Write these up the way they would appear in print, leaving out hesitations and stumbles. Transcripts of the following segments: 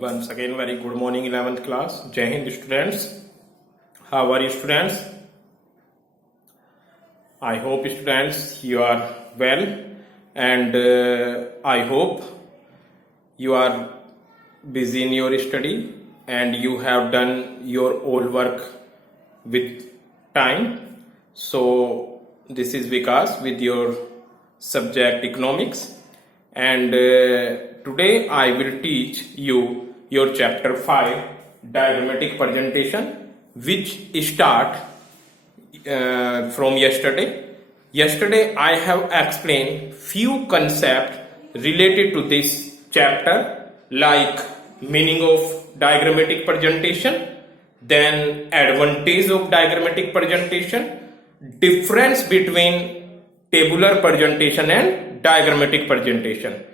Once again, very good morning, 11th class. Jai Hind students. How are you students? I hope students you are well, and I hope you are busy in your study and you have done your all work with time. So this is Vikas with your subject economics, and today I will teach you your chapter 5 diagrammatic presentation, which start from yesterday. Yesterday I have explained few concepts related to this chapter, like meaning of diagrammatic presentation, then advantage of diagrammatic presentation, difference between tabular presentation and diagrammatic presentation,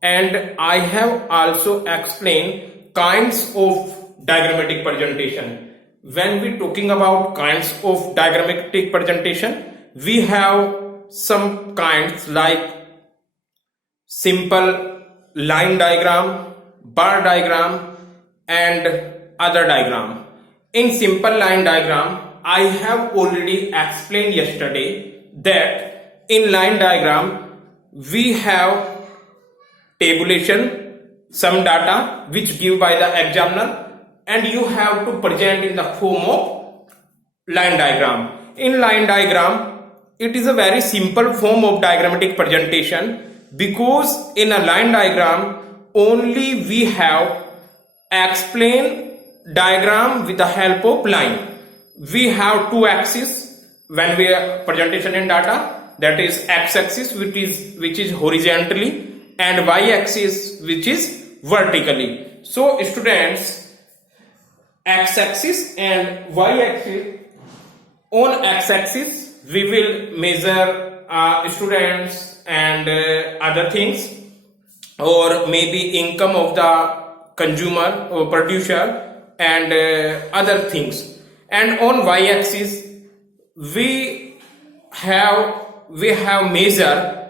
and I have also explained kinds of diagrammatic presentation. When we talking about kinds of diagrammatic presentation, we have some kinds like simple line diagram, bar diagram, and other diagram. In simple line diagram, I have already explained yesterday that in line diagram we have tabulation, some data which give by the examiner, and you have to present in the form of line diagram. In line diagram, it is a very simple form of diagrammatic presentation, because in a line diagram only we have explain diagram with the help of line. We have two axes when we are presentation in data, that is x-axis which is horizontally, and y-axis which is vertically. So students, x-axis and y-axis, on x-axis we will measure students and other things, or maybe income of the consumer or producer and other things, and on y-axis we have measure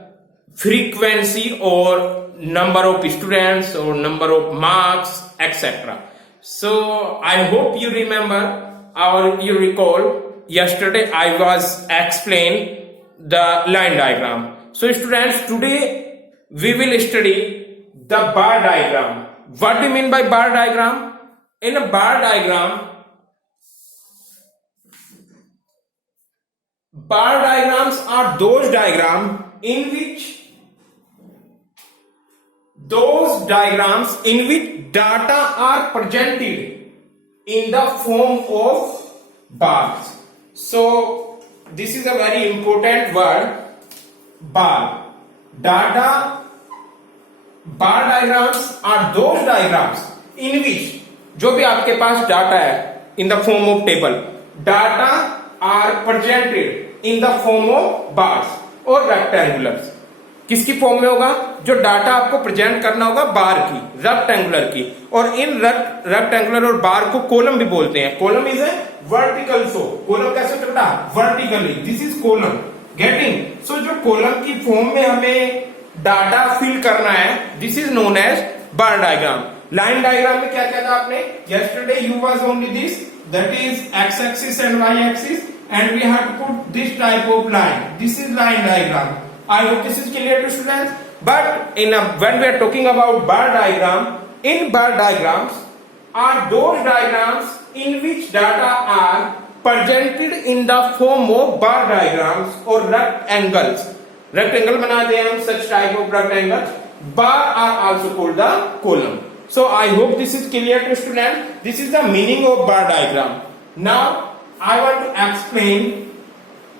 frequency or number of students or number of marks, etc. So I hope you remember or you recall yesterday I was explained the line diagram. So students, today we will study the bar diagram. What do you mean by bar diagram? In a bar diagram, bar diagrams are those diagrams in which data are presented in the form of bars. So this is a very important word, bar. Bar diagrams are those diagrams in which जो भी आपके पास data है in the form of table, data are presented in the form of bars or rectangulars. किसकी form में होगा? जो data आपको present करना होगा बार की, रेक्टेंगुलर की, और इन रेक्टेंगुलर और बार को कॉलम भी बोलते हैं. Column is a vertical. So column कैसे चलता? Vertically. This is column. Getting? So जो कॉलम की फॉर्म में हमें डाटा फिल करना है, this is known as bar diagram. Line diagram में क्या था आपने? Yesterday you was only this, that is X axis and Y axis, and we have to put this type of line. This is line diagram. I hope this is clear to students. But when we are talking about bar diagram, in bar diagrams are those diagrams in which data are presented in the form of bar diagrams or rectangles. Rectangle बनाते हैं हम, such type of rectangle. Bar are also called the column. So I hope this is clear to students. This is the meaning of bar diagram. Now I want to explain,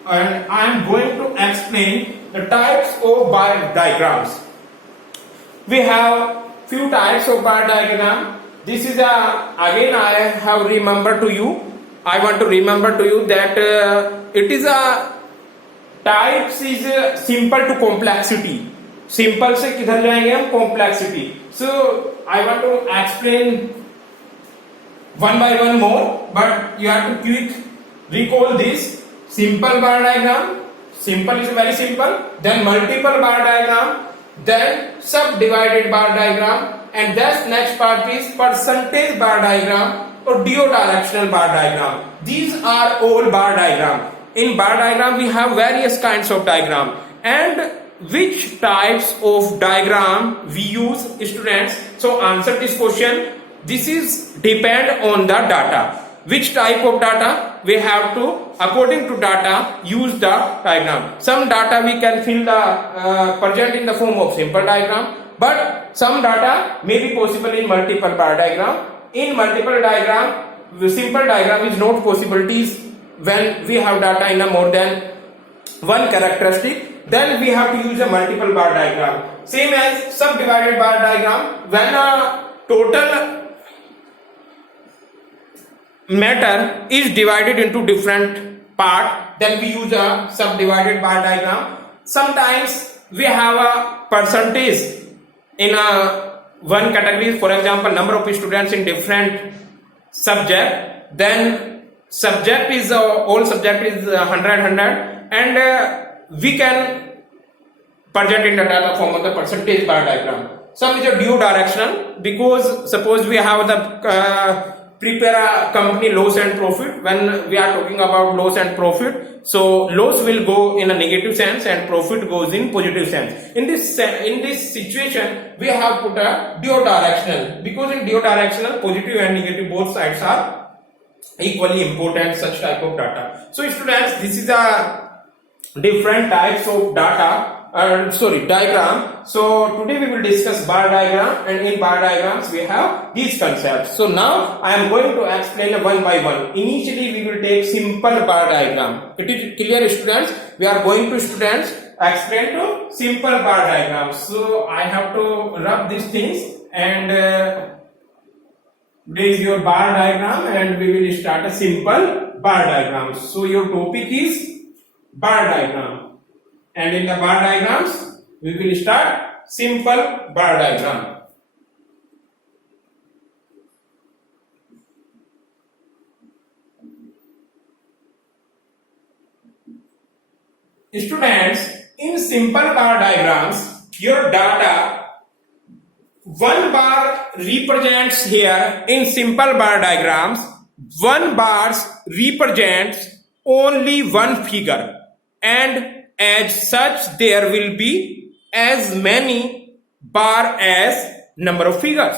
and I am going to explain the types of bar diagrams. We have few types of bar diagram. This is again I have remember to you. I want to remember to you that it is a types is simple to complexity. Simple से किधर जाएंगे हम? Complexity. So I want to explain one by one more, but you have to quick recall this. Simple bar diagram, simple is very simple. Then multiple bar diagram, then subdivided bar diagram, and thus next part is percentage bar diagram or directional bar diagram. These are all bar diagram. In bar diagram we have various kinds of diagram, and which types of diagram we use, students? So answer this question. This is depend on the data. Which type of data we have to, according to data, use the diagram. Some data we can fill the present in the form of simple diagram, but some data may be possible in multiple bar diagram. In multiple diagram, the simple diagram is not possibilities when we have data in a more than one characteristic. Then we have to use a multiple bar diagram. Same as subdivided bar diagram. When a total matter is divided into different part, then we use a subdivided bar diagram. Sometimes we have a percentage in a one category, for example number of students in different subject, then subject is all subject is 100 and we can present in the data form of the percentage bar diagram. Some is a dual directional, because suppose we have the prepare a company loss and profit. When we are talking about loss and profit, so loss will go in a negative sense and profit goes in positive sense. In this situation we have put a dual directional, because in dual directional positive and negative both sides are equally important, such type of data. So students, this is a different types of data, diagram. So today we will discuss bar diagram, and in bar diagrams we have these concepts. So now I am going to explain one by one. Initially we will take simple bar diagram. It is clear, students? We are going to, students, explain to simple bar diagrams. So I have to rub these things, and this is your bar diagram, and we will start a simple bar diagram. So your topic is bar diagram. And in the bar diagrams, we will start simple bar diagram. Students, in simple bar diagrams, your data, one bar represents here in simple bar diagrams, one bar represents only one figure, and as such there will be as many bar as number of figures.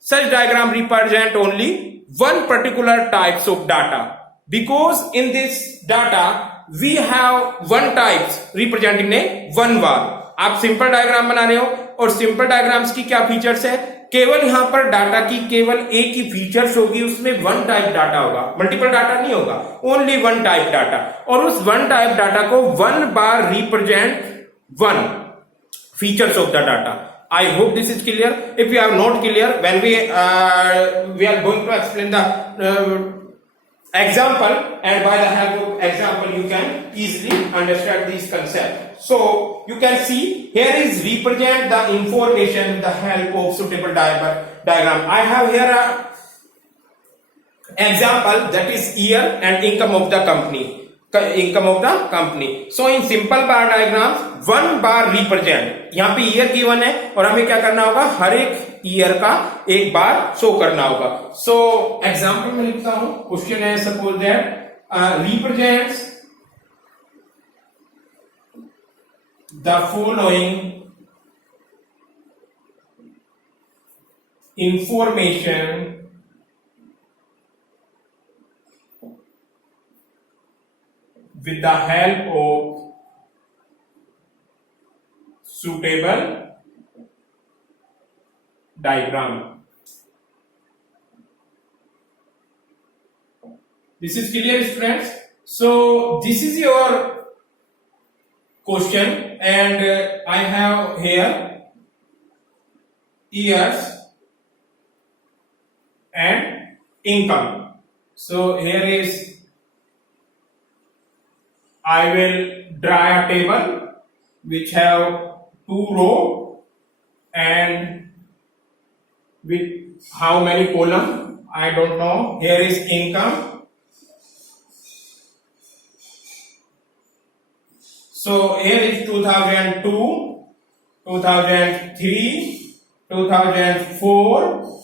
Such diagram represent only one particular types of data, because in this data we have one types representing a one bar. आप simple diagram बना रहे हो, और simple diagrams की क्या features है? केवल यहां पर डाटा की केवल एक ही फीचर्स होगी, उसमें वन टाइप डाटा होगा, मल्टीपल डाटा नहीं होगा, ओनली वन टाइप डाटा, और उस वन टाइप डाटा को one bar represent one features of the data. I hope this is clear. If you are not clear, when we are going to explain the example, and by the help of example you can easily understand this concept. So you can see here is represent the information with the help of suitable diagram. I have here a example, that is year and income of the company. So in simple bar diagram, one bar represent, यहाँ पे year given है और हमें क्या करना होगा, हर एक year का एक बार शो करना होगा. सो एग्जाम्पल में लिखता हूं, क्वेश्चन है suppose that represents the following information with the help of suitable diagram. This is clear, friends? So this is your question, and I have here years and income. So here is, I will draw a table which have two row and with how many column I don't know. Here is income. So here is 2002 2003, 2004,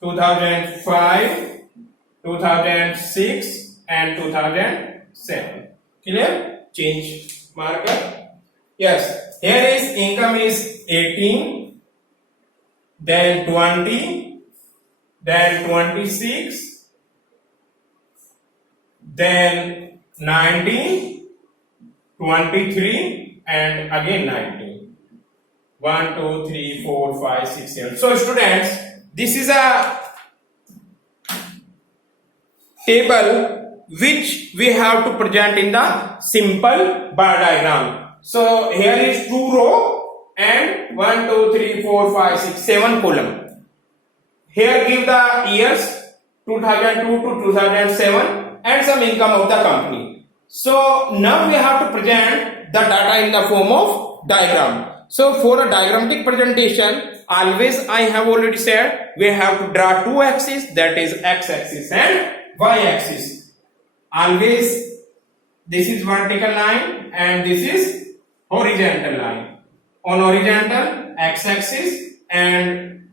2005, 2006 and 2007. Clear? Change marker. Yes. Here is income is 18, then 20, then 26, then 19, 23 and again 19. 1, 2, 3, 4, 5, 6, 7. So students, this is a table which we have to present in the simple bar diagram. So here is 2 row and 1, 2, 3, 4, 5, 6, 7 column. Here give the years 2002 to 2007 and some income of the company. So now we have to present the data in the form of diagram. So for a diagrammatic presentation, always I have already said we have to draw two axes, that is x-axis and y-axis. Always this is vertical line and this is horizontal line. On horizontal x-axis and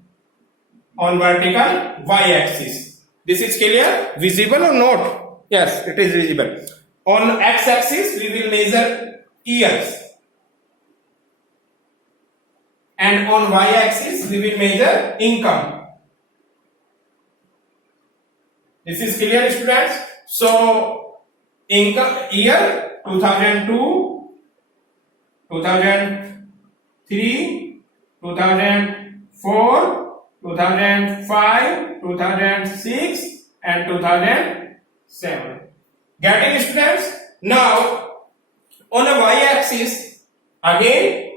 on vertical y-axis. This is clear? Visible or not? Yes, it is visible. On x-axis we will measure years. And on y-axis we will measure income. This is clear, students? So income year 2002, 2003, 2004, 2005, 2006 and 2007. Getting, students? Now on a y-axis again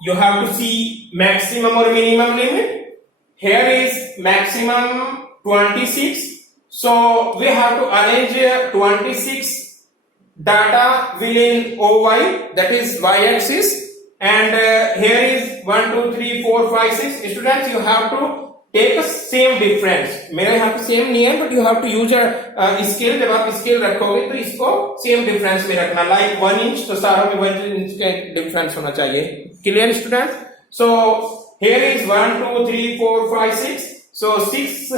you have to see maximum or minimum limit. Here is maximum 26. So we have to arrange 26 data within OY, that is y-axis, and here is 1, 2, 3, 4, 5, 6. Students, you have to take a same difference. मेरा यहाँ पे same नहीं है, but you have to use a scale. जब आप scale रखोगे तो इसको same difference में रखना. Like 1 inch, तो सारों में 1 inch का difference होना चाहिए. Clear, students? So here is 1, 2, 3, 4, 5, 6. So 6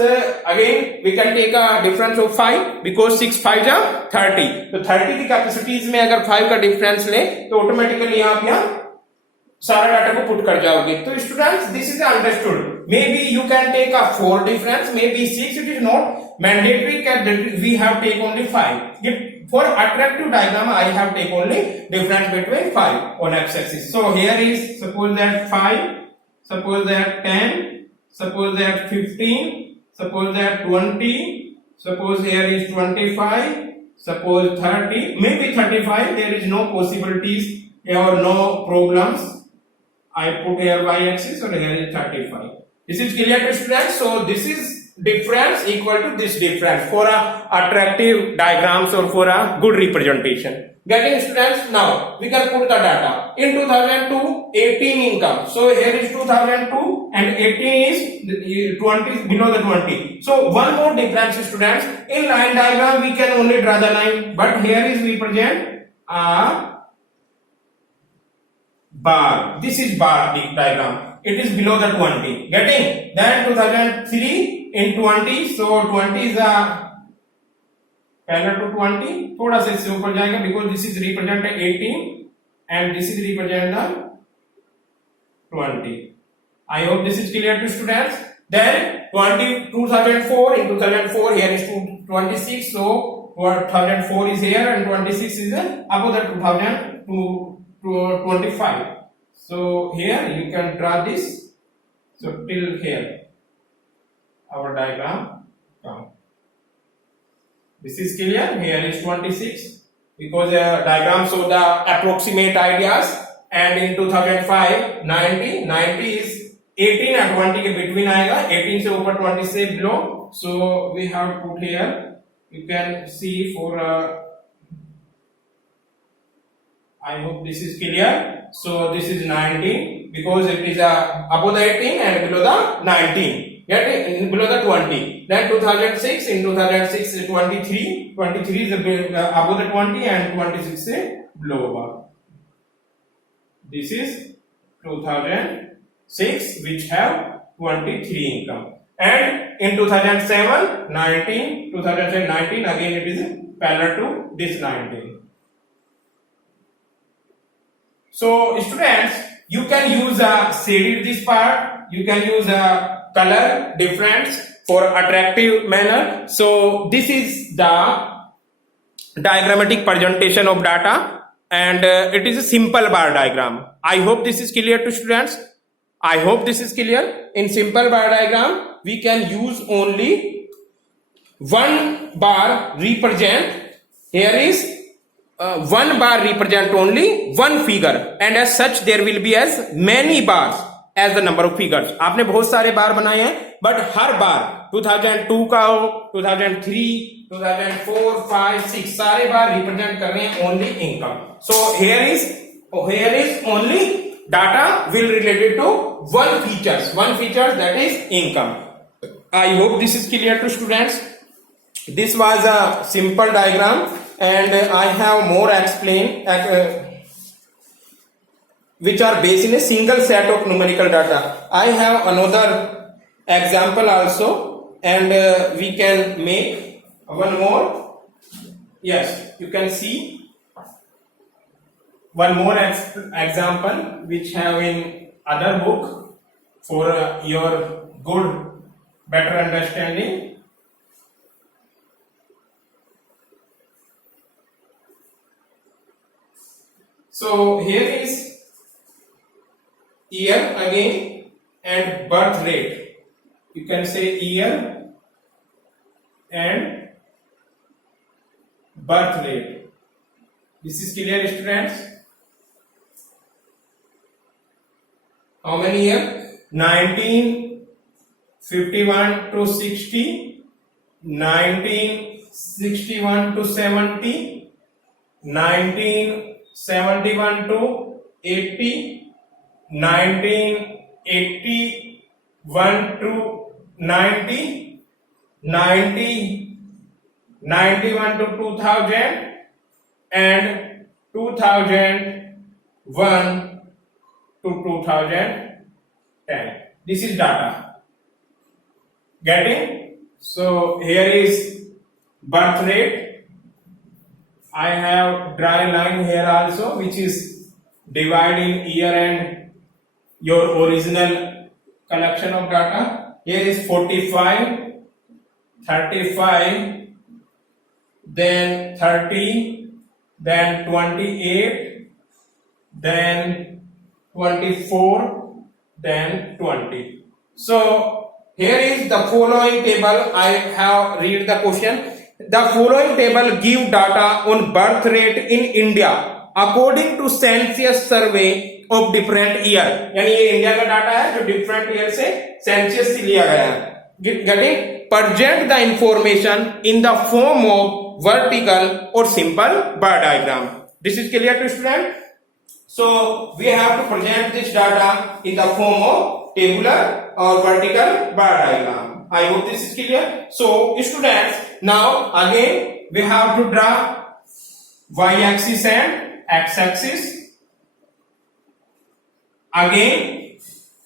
again we can take a difference of 5 because 6 5 जा 30. तो 30 की कैपेसिटीज में अगर 5 का डिफरेंस ले तो ऑटोमेटिकली आप यहाँ सारा डाटा को पुट कर जाओगे. तो students, this is understood. May be you can take a 4 difference, may be 6. It is not mandatory. We have take only 5. For attractive diagram, I have take only difference between 5 on x-axis. So here is, suppose that 5, suppose that 10, suppose that 15, suppose that 20, suppose here is 25, suppose 30, maybe 35. There is no possibilities or no problems. I put here y-axis or here is 35. This is clear to students. So this is difference equal to this difference for a attractive diagrams or for a good representation. Getting, students? Now we can put the data. In 2002, 18 income. So here is 2002 and 18 is 20 below the 20. So one more difference, students. In line diagram we can only draw the line, but here is we present a bar. This is bar diagram. It is below the 20. Getting? Then 2003 in 20. So 20 is a parallel to 20. थोड़ा सा इससे ऊपर जाएगा because this is represent 18 and this is represent the 20. I hope this is clear to students. Then 2004 in 2004 here is 26. So 2004 is here and 26 is above the 2000 to 25. So here you can draw this. So till here our diagram come. This is clear. Here is 26 because diagram show the approximate ideas. And in 2005 90 is 18 and 20 के between आएगा. 18 से ऊपर 20 से below. So we have put here. You can see for I hope this is clear. So this is 19 because it is above the 18 and below the 19. Get below the 20. Then 2006 in 2006 is 23. 23 is above the 20 and 26 is below. This is 2006 which have 23 income, and in 2007 19, 2019 again it is parallel to this 19. So students, you can use a shaded this part, you can use a color difference for attractive manner. So this is the diagrammatic presentation of data, and it is a simple bar diagram. I hope this is clear to students. I hope this is clear. In simple bar diagram, we can use only one bar represent. Here is one bar represent only one figure, and as such there will be as many bars as the number of figures. आपने बहुत सारे बार बनाए हैं, but हर बार 2002 का हो, 2003, 2004, 5, 6 सारे बार represent कर रहे हैं only income. So here is only data will related to one feature that is income. I hope this is clear to students. This was a simple diagram, and I have more explained which are based in a single set of numerical data. I have another example also, and we can make one more. Yes, you can see one more example which have in other book for your better understanding. So here is year again and birth rate. You can say year and birth rate. This is clear, students? How many year? 1951 to 60, 1961 to 70, 1971 to 80, 1981 to 90, 91 to 2000, and 2001 to 2010. This is data. Getting? So here is birth rate. I have dry line here also, which is divided in year and your original collection of data. Here is 45, 35, then 30, then 28, then 24, then 20. So here is the following table. I have read the question. The following table give data on birth rate in India according to census survey of different year. यानी ये India का data है जो different year से census से लिया गया है. Getting? Present the information in the form of vertical or simple bar diagram. This is clear to student? So we have to present this data in the form of tabular or vertical bar diagram. I hope this is clear. So students, now again we have to draw y-axis and x-axis. Again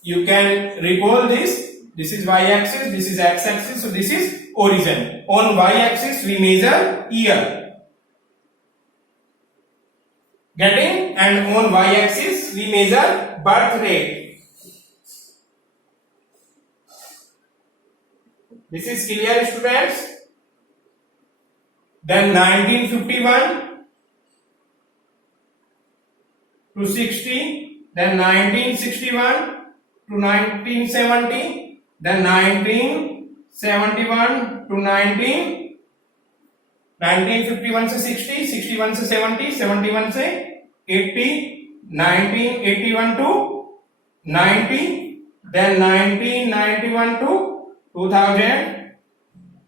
you can recall this. This is y-axis, this is x-axis, so this is origin. On y-axis we measure year. Getting? And on y-axis we measure birth rate. This is clear, students? Then 1951 to 60, then 1961 to 1970, then 1971 to 1951 से 60, 61 से 70, 71 से 80, 1981 to 90, then 1991 to 2000,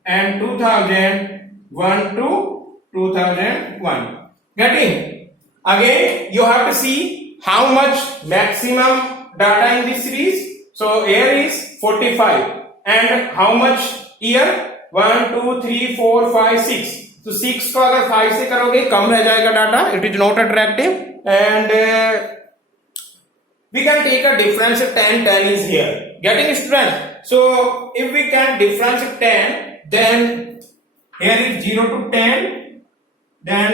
and 2001 to 2001. Getting? Again you have to see how much maximum data in this series. So here is 45, and how much year? 1, 2, 3, 4, 5, 6. तो 6 को अगर 5 से करोगे कम रह जाएगा data. It is not attractive, and we can take a difference of 10. 10 is here. Getting students? So if we can difference of 10, then here is 0 to 10, then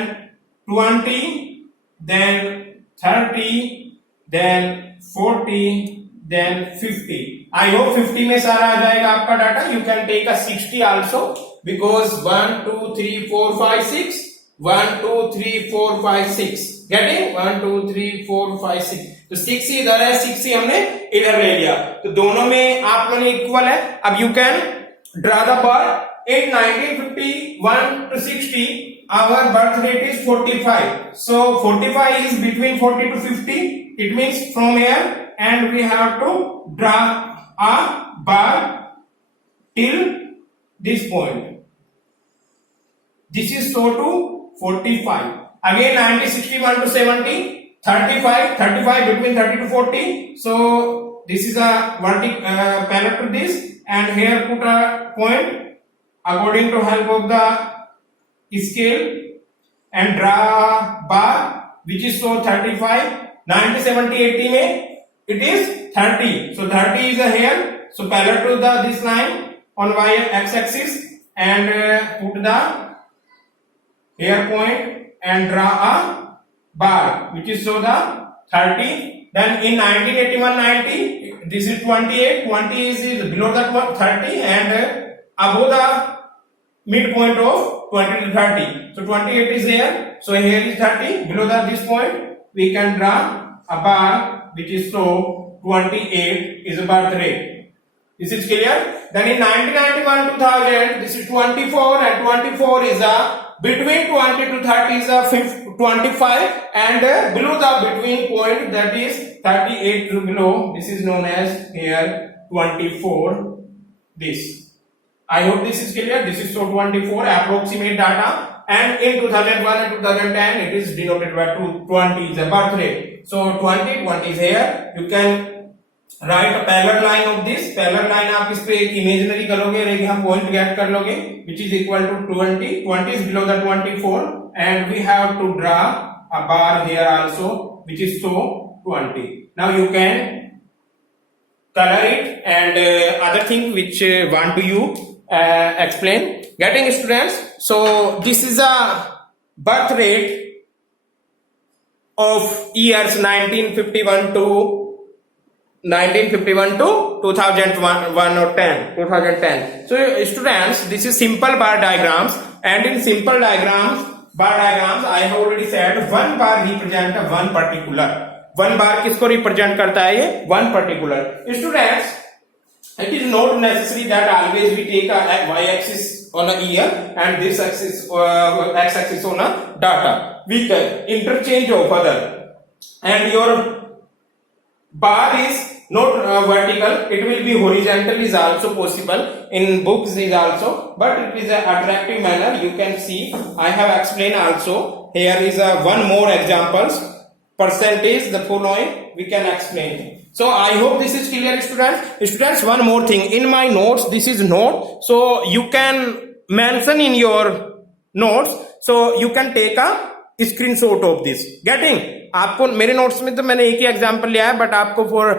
20, then 30, then 40, then 50. I hope 50 में सारा आ जाएगा आपका data. You can take a 60 also because 1 2 3 4 5 6 1 2 3 4 5 6. Getting 1 2 3 4 5 6. तो 6 ही इधर है, 6 ही हमने इधर ले लिया. तो दोनों में आप लोग इक्वल है. अब you can draw the birth. In 1951 to 60, our birth rate is 45. So 45 is between 40 to 50. It means from here, and we have to draw a bar till this point. This is so to 45. Again 1961 to 70, 35 between 30 to 40. So this is a parallel to this, and here put a point according to help of the scale and draw a bar which is so 35. 90 70 80 में it is 30. So 30 is here. So parallel to the this line on y x axis, and put the here point and draw a bar which is so the 30. Then in 1981 90, this is 28. 20 is below that one 30 and above the midpoint of 20 to 30. So 28 is here. So here is 30. Below that this point, we can draw a bar which is so 28 is a birth rate. This is clear. Then in 1991 2000, this is 24, and 24 is a between 20 to 30 is a 25, and below the between point, that is 38 to below. This is known as here 24. This. I hope this is clear. This is so 24 approximate data, and in 2001 and 2010 it is denoted by 20 is a birth rate. So 20 is here. You can write a parallel line of this. Parallel line आप इस पे एक imaginary करोगे और एक यहाँ point get कर लोगे, which is equal to 20. 20 is below the 24, and we have to draw a bar here also, which is so 20. Now you can color it and other thing which want to you explain. Getting students? So this is a birth rate of years 1951 to 2001 or 2010. So students, this is simple bar diagrams, and in simple bar diagrams I have already said one bar represent one particular. One bar किसको represent करता है? ये one particular. Students, it is not necessary that always we take a y-axis on a year and this axis x-axis on a data. We can interchange of other, and your bar is not vertical, it will be horizontal is also possible. In books is also, but it is an attractive manner. You can see I have explained also. Here is one more examples. Percentage the following we can explain. So I hope this is clear, students. Students, one more thing. In my notes, this is note. So you can mention in your notes. So you can take a screenshot of this. Getting? आपको मेरे notes में तो मैंने एक ही example लिया है, but आपको for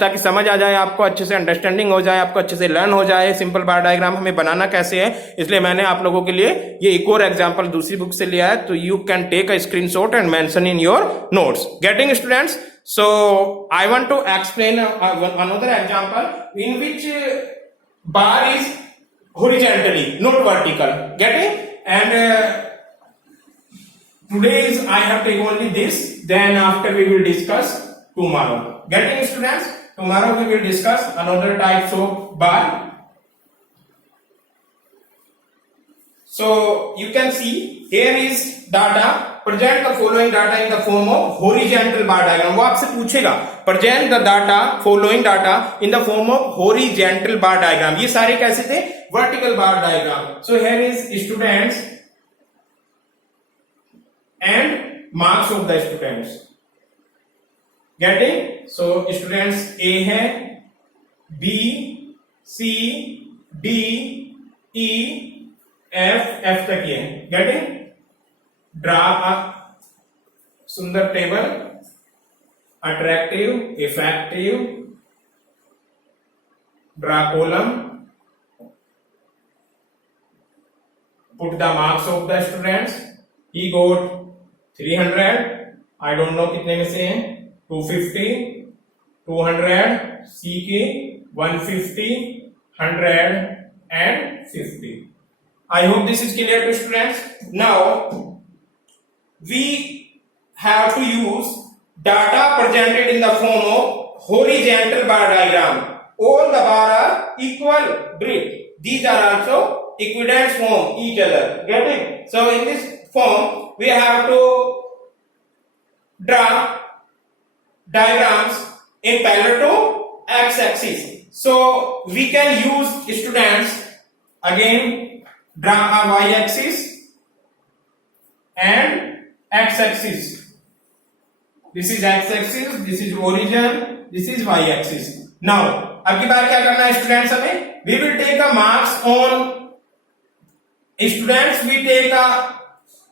ताकि समझ आ जाए, आपको अच्छे से अंडरस्टैंडिंग हो जाए, आपको अच्छे से लर्न हो जाए सिंपल बार डायग्राम हमें बनाना कैसे है, इसलिए मैंने आप लोगों के लिए ये एक और एग्जांपल दूसरी बुक से लिया है. तो you can take a screenshot and mention in your notes. Getting students? So I want to explain another example in which bar is horizontally, not vertical. Getting? And today I have taken only this. Then after we will discuss tomorrow. Getting, students? Tomorrow we will discuss another types of bar. So you can see here is data. Present the following data in the form of horizontal bar diagram. वो आपसे पूछेगा present the data following data in the form of horizontal bar diagram. ये सारे कैसे थे? Vertical bar diagram. So here is students and marks of the students. Getting? So students A है, B, C, D, E, F तक ये है. Getting? Draw a सुंदर table attractive, effective, draw column, put the marks of the students. He got 300, I don't know कितने में से है, 250, 200, C के 150, 100 and 50. I hope this is clear to students. Now we have to use data presented in the form of horizontal bar diagram. All the bar are equal breadth. These are also equidistant from each other. Getting? So in this form we have to draw diagrams in parallel to x-axis. So we can use students again draw a y-axis and x-axis. This is x-axis, this is origin, this is y-axis. Now, अब की बार क्या करना है students हमें? We will take a marks on students. We take a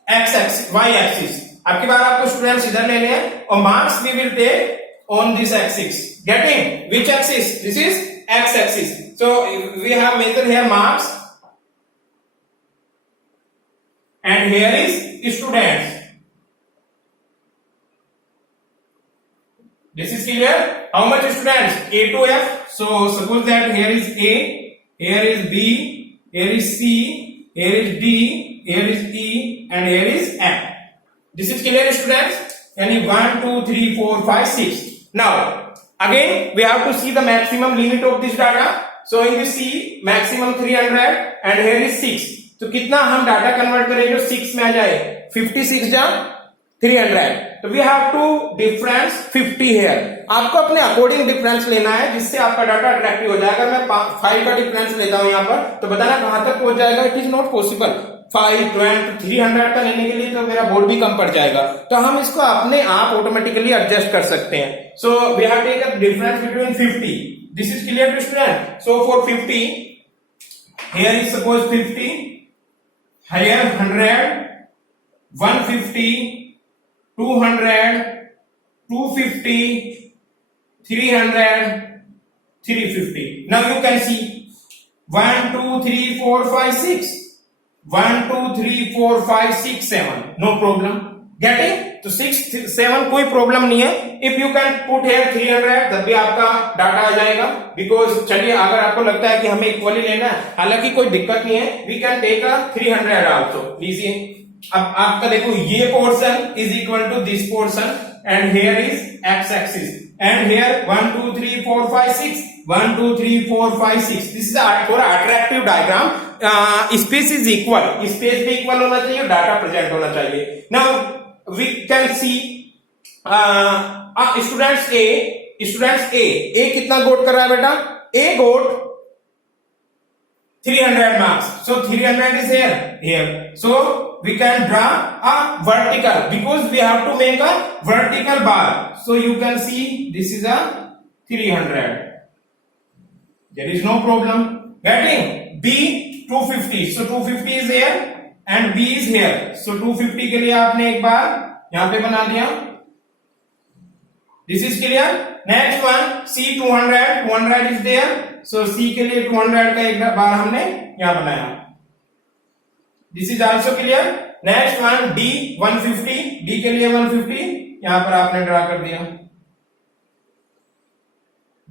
x-axis, y-axis. अब की बार आपको students इधर लेने हैं और marks we will take on this axis. Getting? Which axis? This is x-axis. So we have measured here marks, and here is students. This is clear. How much students? A to F. So suppose that here is A, here is B, here is C, here is D, here is E, and here is F. This is clear, students. Yani 1, 2, 3, 4, 5, 6. Now again we have to see the maximum limit of this data. So in this C maximum 300 and here is 6. तो कितना हम data convert करें जो 6 में आ जाए? 56 जा 300. तो we have to difference 50 here. आपको अपने अकॉर्डिंग डिफरेंस लेना है जिससे आपका डाटा अट्रैक्टिव हो जाएगा. अगर मैं 5 का डिफरेंस लेता हूं यहां पर तो बताना कहां तक पहुंच जाएगा. It is not possible. 5, 20, 300 का लेने के लिए तो मेरा बोर्ड भी कम पड़ जाएगा. तो हम इसको अपने आप ऑटोमेटिकली एडजस्ट कर सकते हैं. So we have take a difference between 50. This is clear to student. So for 50 here is suppose 50, here 100, 150, 200, 250, 300, 350. Now you can see 1, 2, 3, 4, 5, 6. 1, 2, 3, 4, 5, 6, 7. No problem. Getting? तो 6, 7 कोई प्रॉब्लम नहीं है. If you can put here 300 तब भी आपका data आ जाएगा. Because चलिए अगर आपको लगता है कि हमें इक्वली लेना है, हालांकि कोई दिक्कत नहीं है. We can take a 300 also. लीजिए अब आपका देखो ये portion is equal to this portion and here is X axis and here 1, 2, 3, 4, 5, 6. 1, 2, 3, 4, 5, 6. This is for attractive diagram. Space is equal. Space भी इक्वल होना चाहिए, डाटा प्रेजेंट होना चाहिए. Now we can see students A कितना गोट कर रहा है बेटा? A goat 300 marks. So 300 is here. So we can draw a vertical because we have to make a vertical bar. So you can see this is a 300. There is no problem. Getting? B 250. So 250 is here. And B is here. So 250 के लिए आपने एक बार यहां पे बना दिया. This is clear. Next one C 200. 200 is there. So C के लिए 200 का एक बार हमने यहां बनाया. This is also clear. Next one D 150. D के लिए 150 यहां पर आपने ड्रा कर दिया.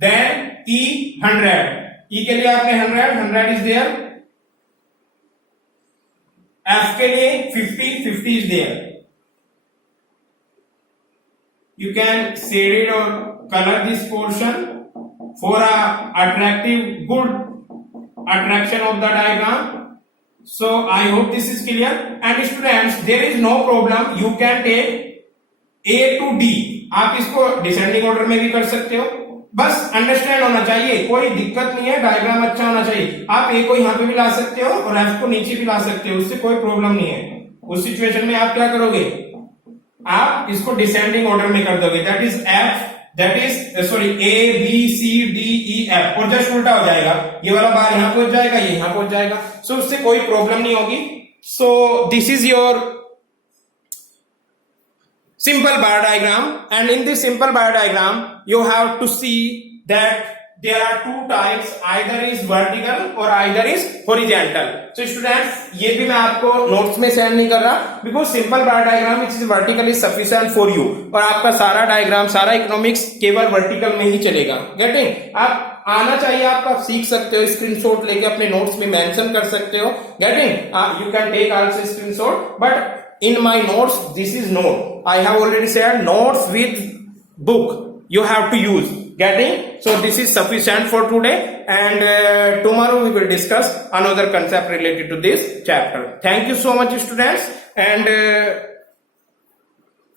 Then E 100. E के लिए आपने 100 is there. F के लिए 50 is there. You can shade it or color this portion for a attractive, good attraction of the diagram. So I hope this is clear. And students, there is no problem. You can take A to D. आप इसको descending order में भी कर सकते हो. बस understand होना चाहिए, कोई दिक्कत नहीं है. डायग्राम अच्छा होना चाहिए. आप ए को यहां पे भी ला सकते हो और एफ को नीचे भी ला सकते हो, उससे कोई प्रॉब्लम नहीं है. उस सिचुएशन में आप क्या करोगे? आप इसको डिसेंडिंग ऑर्डर में कर दोगे. That is F, that is sorry A B C D E F. और जस्ट उल्टा हो जाएगा. ये वाला बार यहां पहुंच जाएगा, ये यहां पहुंच जाएगा. सो उससे कोई प्रॉब्लम नहीं होगी. So this is your simple bar diagram, and in this simple bar diagram you have to see that there are two types, either is vertical or either is horizontal. So students, ये भी मैं आपको notes में send नहीं कर रहा, because simple bar diagram which is vertical is sufficient for you, और आपका सारा डायग्राम, सारा इकोनॉमिक्स केवल वर्टिकल में ही चलेगा. गेटिंग? आप आना चाहिए आपको, आप सीख सकते हो, स्क्रीनशॉट लेके अपने नोट्स में मेंशन कर सकते हो. Getting? You can take also screenshot, but in my notes this is note. I have already said notes with book you have to use. Getting? So this is sufficient for today, and tomorrow we will discuss another concept related to this chapter. Thank you so much students, and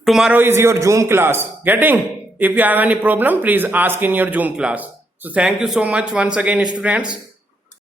tomorrow is your Zoom class. Getting? If you have any problem, please ask in your Zoom class. So thank you so much once again students.